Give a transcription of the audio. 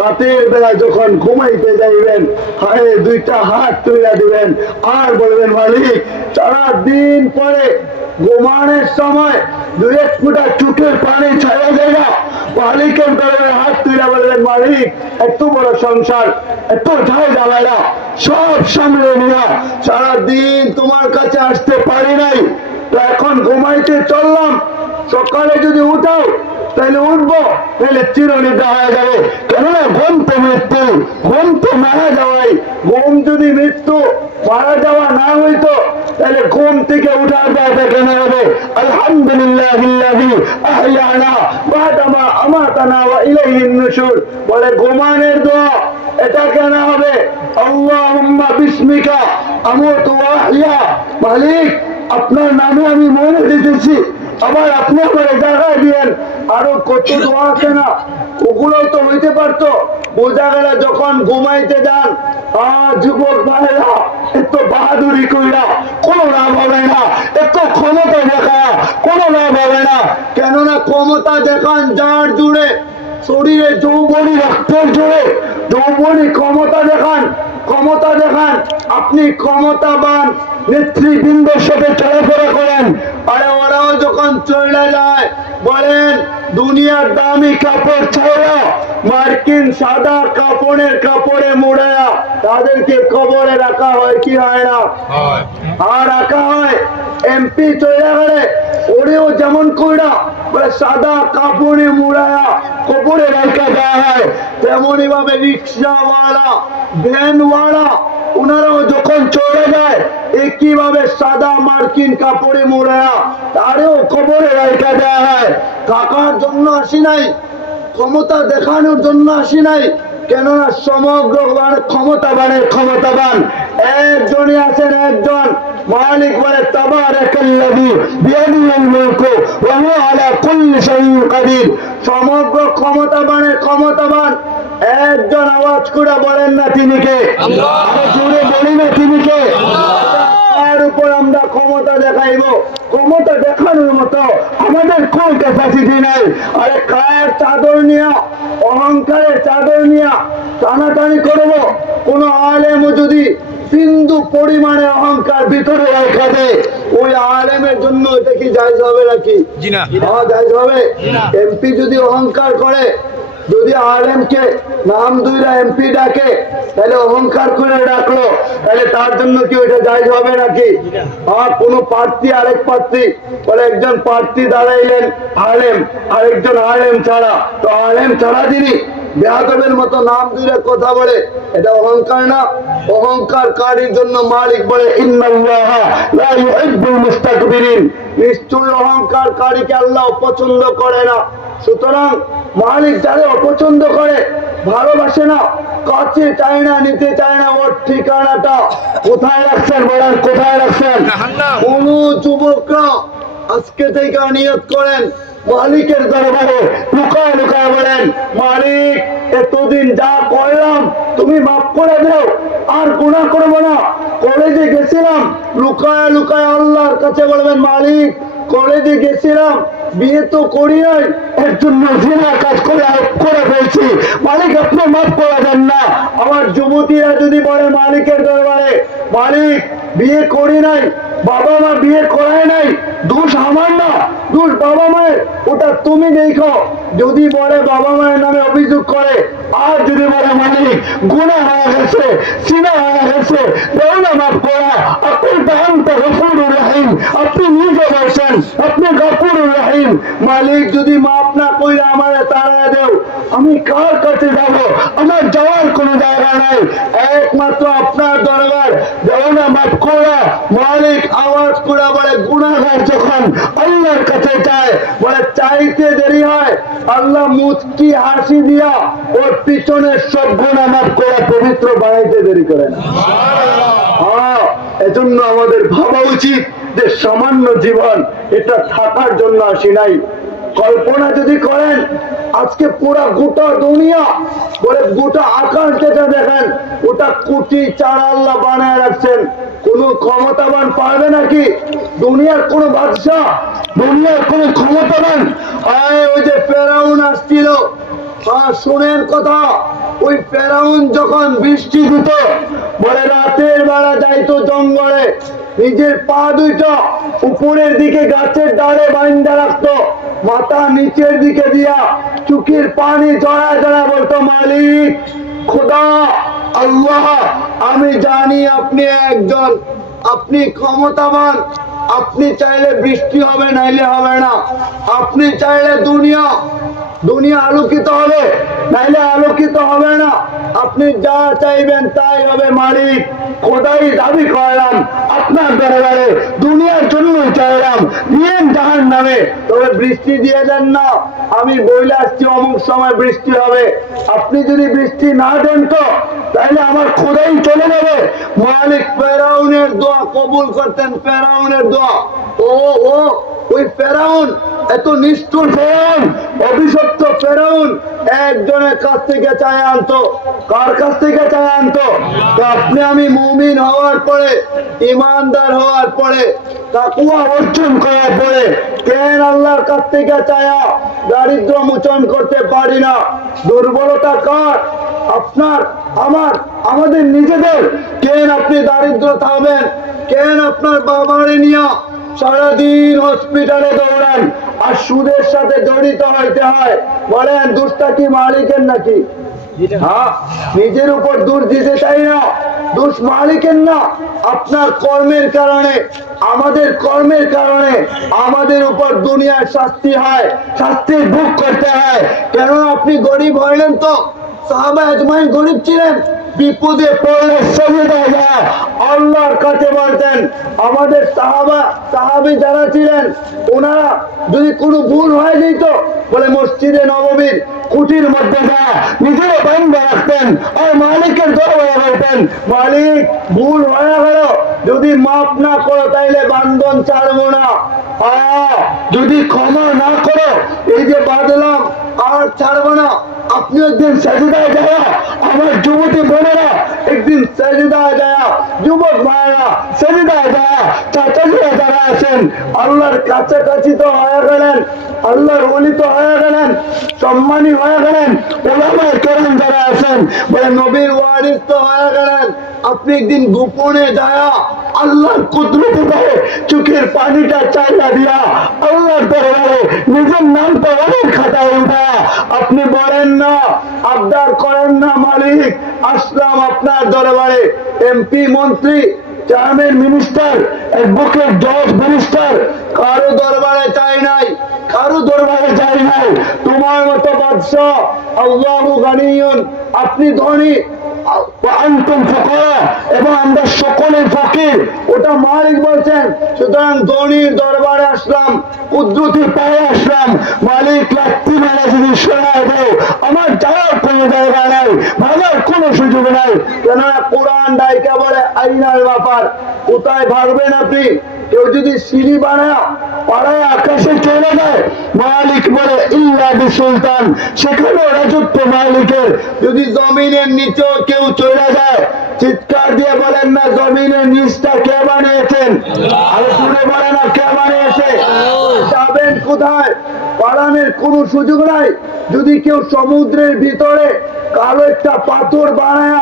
রাতের বেলা যখন ঘুমাইতে যাইবেন হায় দুইটা হাত তুলে দিবেন আর বলবেন মালিক সারা দিন পরে ঘুমানোর সময় দুই এক ফুটা চোখের পানি ছাড়া জায়গা মালিকের দরবারে হাত তুলে বলবেন মালিক এত বড় সংসার এত ঝাই ঝামেলা সব সামলে নিয়া সারাদিন তোমার কাছে আসতে পারি নাই, তো এখন ঘুমাইতে চললাম, সকালে যদি উঠাও তাহলে উঠবো, তাহলে চিরনিদ্রা হয়ে যাবে। কেননা ঘুম তো মৃত্যু, ঘুম তো মারা যাওয়াই। ঘুম যদি মৃত্যু মারা যাওয়া না হইতো তাহলে ঘুম থেকে উঠার দায়িত্ব কেন হবে? আলহামদুলিল্লাহিল্লাযী আহইয়ানা বা'দামা আমাতানা ওয়া ইলাইহিন নুশুর বলে ঘুমানোর দোয়া এটা কেন হবে? আল্লাহুম্মা বিসমিকা আমুতু ওয়া আহইয়া, মালিক আপনার নামে আমি মরে দিতেছি, আবার আপনি আমার জায়গায় দিয়েন। আরো কত দোয়া আছে না, ওগুলো তো হইতে পারতো। বোঝা গেল যখন ঘুমাইতে যান যুবক ভাইরা এত বাহাদুরি কইরা কোনো লাভ হবে না, এত ক্ষমতা দেখা কোনো লাভ হবে না। কেননা ক্ষমতা দেখান যার জুড়ে শরীরে যৌবনী রক্তের জুড়ে যৌবনী ক্ষমতা দেখান, ক্ষমতা দেখান। আপনি ক্ষমতাবান নেতৃবৃন্দের সাথে চলাফেরা করেন, আরে ওরাও যখন চলে যায় বলেন দুনিয়ার দামি কাপড় ছাড়া মার্কিন সাদা কাপড়ে মুড়ায়া তাদেরকে কবরে রাখা হয় কি হয় না? আর রাখা হয়। এমপি চলে গেলে ওরেও যেমন কইরা বলে সাদা কাপড়ে মুড়ায়া কবরে রাখা দেওয়া হয়, তেমনই ভাবে রিক্সাওয়ালা ভ্যানওয়ালা ওনারাও যখন চলে যায় একই ভাবে সাদা মার্কিন কাপড়ে মোড়ায়া তারেও কবরে রাখা দেওয়া হয়। থাকার জন্য আসি নাই, ক্ষমতা দেখানোর জন্য আসি নাই, কেননা সমগ্র ক্ষমতাবানের ক্ষমতাবান একজনই আছেন, একজন মালিক বলে তাবারাকাল্লাযী বিয়াদিহিল মুলকু ওয়া হুয়া আলা কুল্লি শাইইন কাদির। সমগ্র ক্ষমতাবানের ক্ষমতাবান একজন, আওয়াজ করে বলেন না তিনি কে? আল্লাহ। জোরে বলি না তিনি কে? তার উপর আমরা ক্ষমতা দেখাইব, ক্ষমতা দেখানোর মতো আমাদের কোন ক্যাপাসিটি নাই। আরে কার চাদর নিয়া, অহংকারের চাদর নিয়া টানাটানি করব? কোন আলেম যদি বিন্দু পরিমাণে অহংকার ভিতরে রেখে দেয় ওই আলেমের জন্য এটা কি জায়েজ হবে নাকি? জায়েজ হবে? এমপি যদি অহংকার করে, যদি আলেমকে নাম দুইরা এমপি ডাকে তাহলে অহংকার করে ডাকলো, তাহলে তার জন্য কি ওইটা জায়েজ হবে নাকি? আর কোন প্রার্থী আরেক প্রার্থী বলে একজন প্রার্থী দাঁড়াইলেন আলেম, আরেকজন আলেম ছাড়া, তো আলেম ছাড়া যিনি বেয়াদবের মতো নাম দুইরা কথা বলে, এটা অহংকার না? অহংকারকারীর জন্য মালিক বলে ইন্নাল্লাহা লা ইউহিব্বুল মুস্তাকবিরিন, নিশ্চয়ই অহংকারকারীকে আল্লাহ পছন্দ করে না। সুতরাং মালিক যারা অপছন্দ করে, ভালোবাসে না, কাছে চায় না, নিতে চায় না, ওর ঠিকানাটা কোথায় রাখছেন বলেন? কোথায় রাখছেন? কোন যুবকরা আজকে থেকে নিয়ত করেন মালিকের দরবারে লুকায় লুকায় বলেন মালিক এতদিন যা করলাম তুমি মাফ করে দাও, আর গুনাহ করবো না। কলেজে গেছিলাম লুকায় লুকায় আল্লাহর কাছে বলবেন মালিক কলেজে গেছিলাম, বিয়ে তো করি নাই, একজন জিনা কাজ করে ফেলছি, মালিক আপনি মাফ করে দেন না। আমার যুবতীরা যদি বলে মালিকের দরবারে মালিক বিয়ে করি নাই, বাবা মা বিয়ে করায় নাই, দোষ আমার না, দোষ বাবা মায়ের, ওটা তুমি দেখো। যদি বলে বাবা মায়ের নামে অভিযোগ করে, আর যদি বলে মালিক গুনাহ হয়ে গেছে, সিনা হয়ে গেছে, দেওয়া মাফ করা, আপনি গফুরুর রহিম, আপনি নিজে বলছেন আপনি গফুরুর রহিম। মালিক যদি মাফ না কইরা আমারে তাড়া দেও, আমি কার কাছে যাব? আমার যাওয়ার কোনো জায়গা নাই, একমাত্র আপনার দরবার। দেওয়া মাফ করা। মালিক আওয়াজ করে বলে গুনাহগার যখন আল্লাহর কাছে যায়, বলে চাইতে দেরি হয়, আল্লাহ মুচকি হাসি দিয়া ওর পিছনের সব গুনাহ মাফ করে পবিত্র বানাইতে দেরি করে না। এজন্য আমাদের ভাবা উচিত যে সামান্য জীবন এটা থাকার জন্য আসি নাই। কল্পনা যদি করেন আজকে পুরা গোটা দুনিয়া বলে গোটা আকাশ যেটা দেখেন ওটা কোটি চারা আল্লাহ বানায় রাখছেন, কোন ক্ষমতাবান পারবে নাকি? দুনিয়ার কোন বাদশাহ, দুনিয়ার কোন ক্ষমতাবান? ওই যে ফেরাউন আসছিল, আর শুনেন কথা, ওই ফেরাউন যখন বৃষ্টি দিত, বলে রাতের বেলা যাইতো জঙ্গলে, নিজের পা দুইটা উপরের দিকে গাছের ডালে বাইন্ধা রাখতো, মাথা নিচের দিকে দিয়া চোখের পানি জড়ায় জড়ায় বলতো, মালিক খোদা আল্লাহ, আমি জানি আপনি একজন, আপনি ক্ষমতাবান, আপনি চাইলে বৃষ্টি হবে নাইলে হবে না, আপনি চাইলে দুনিয়া দুনিয়া আলোকিত হবে নাইলে আলোকিত হবে না, আপনি যা চাইবেন তাই হবে মালিক। খোদাই দাবি করলাম আপনার দরবারে, দুনিয়ার জন্য চাইলাম, দিয়েন জাহান নামে, তবে বৃষ্টি দিয়ে দেন না। আমি বইলে আসছি অমুক সময় বৃষ্টি হবে, আপনি যদি বৃষ্টি না দেন তো তাইলে আমার খোদাই চলে যাবে। মালিক ফেরাউনের দোয়া কবুল করতেন, ফেরাউনের দোয়া। ও ও ওই ফেরাউন, এত নিষ্ঠুর ফেরাউন, অভিশপ্ত ফেরাউন একজনের কাছ থেকে চায় আনতো। কার কাছ থেকে চায় আনতো? তো আপনি আমি মুমিন হওয়ার পরে, ইমানদার হওয়ার পরে, তাকওয়া অর্জন করার পরে কেন আল্লাহর কাছ থেকে চায়া দারিদ্র মোচন করতে পারি না? দুর্বলতা কার? আপনার, আমার, আমাদের নিজেদের। কেন আপনি দারিদ্র থাকবেন? কেন আপনার বাবারে নিয়ে সারাদিন হসপিটালে দৌড়ান আর সুদের সাথে জড়িত হইতে হয়? বলেন দোষটা কি মালিকের নাকি? হ্যাঁ, নিজের উপর দোষ দিতে চাই না, দোষ মালিকের না। আপনার কর্মের কারণে, আমাদের কর্মের কারণে আমাদের উপর দুনিয়ার শাস্তি হয়, শাস্তির ভোগ করতে হয়। কেন? আপনি গরিব হইলেন তো, সাহাবা আজমাইন গরিব ছিলেন, বিপদে পড়লে সজদা যায় আল্লাহর কাছে বলতেন। আমাদের সাহাবী যারা ছিলেন, ওনারা যদি কোনো ভুল হয়ে যেত, বলে মসজিদে নববীর কুটির মধ্যে যা নিজের বন্ধ রাখতেন আর মালিকের দরবারে বলতেন, মালিক ভুল হয়ে গেল, যদি মাফ না করো তাইলে বান্ধন ছাড়বো না, যদি ক্ষমা না করো এই যে বাঁধলাম আর ছাড়বো না। আপনি একদিন সাজদায় যায়, আমার যুবতী বোনেরা একদিন সাজদায় যায়, যুবক ভাইরা সাজদায় যায়, চাচাজিরা যারা আছেন আল্লাহর কাছাকাছি তো হয়ে গেলেন, আল্লাহর ওলি তো হয়ে গেলেন, সম্মানী হয়ে গেলেন, ওলামায়ে কেরাম যারা আছেন বলে নবীর ওয়ারিস তো হয়ে গেলেন। আপনি একদিন গোপনে যায় আল্লাহর কুদরতে পারে চোখের পানিটা চাইলা দিয়া আল্লাহর দরবারে নিজের নামটা অনেক খাতায় উঠা আপনি বলেন না, আবদার করেন না, মালিক আসলাম আপনার দরবারে। এমপি, মন্ত্রী, চেয়ারম্যান, মিনিস্টার, অ্যাডভোকেট, জজ, ব্যারিস্টার কারো দরবারে চাই নাই, কারো দরবারে চাই নাই। তোমার মতো বাদশাহ আল্লাহু গানিয়ুন, আপনি ধনী, আনতুম ফুকারা, এবং আমরা সকলের ফকির, ওটা মালিক বলছেন। সুতরাং ধনীর দরবারে আসলাম, কুদরতি পায়ে আসলাম, মালিক রাত্রি বেলা যদি শোনায় দেও আমার যাওয়ার কোনো জায়গা নাই, ভাবার কোনো সুযোগ নাই। কেননা কোরআন ডাইকা বলে আইনার ব্যাপার, কোথায় ভাগবেন আপনি? কেউ যদি সিঁড়ি বানায় পাড়ায় আকাশে চলে যায়, মালিক বলে ইল্লা বিসুলতান, সেখানে রাজত্ব মালিকের। যদি জমিনের নিচেও কেউ চলে যায়, চিৎকার দিয়ে বলেন না জমিনের নিচটা কে বানিয়েছেন? আর শুনে বলে না কে বানিয়েছে? যাবেন কোথায়? পালানোর কোনো সুযোগ নাই। যদি কেউ সমুদ্রের ভিতরে কালো একটা পাথর বানায়